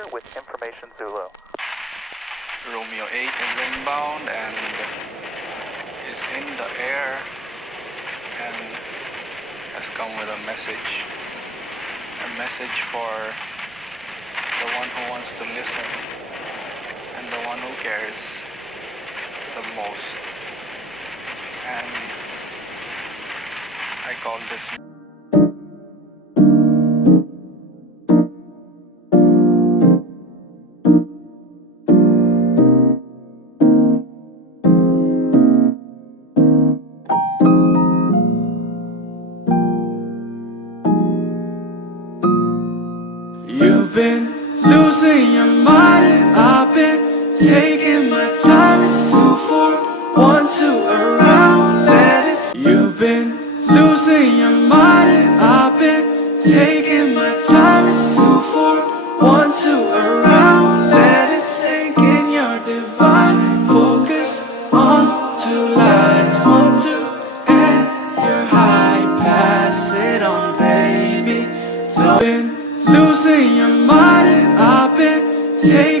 Center with Information Zulu. Romeo 8 is inbound and is in the air and has come with a message for the one who wants to listen and the one who cares the most. And I call this You've been losing your mind and I've been taking my time. It's 2, 4, 1, 2 around, let it. You've been losing your mind and I've been taking my time. It's 2, 4, 1, 2 around, let it sink in your divine. Focus on 2 lines, 1, 2, and you're high. Pass it on, baby. Don't been losing your mind and I've been taking